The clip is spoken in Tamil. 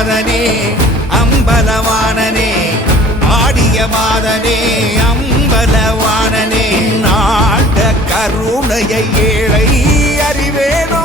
மாதனே அம்பலவானனே ஆடிய மாதனே அம்பலவானனே நாட கருணையை ஏழை அறிவேனோ?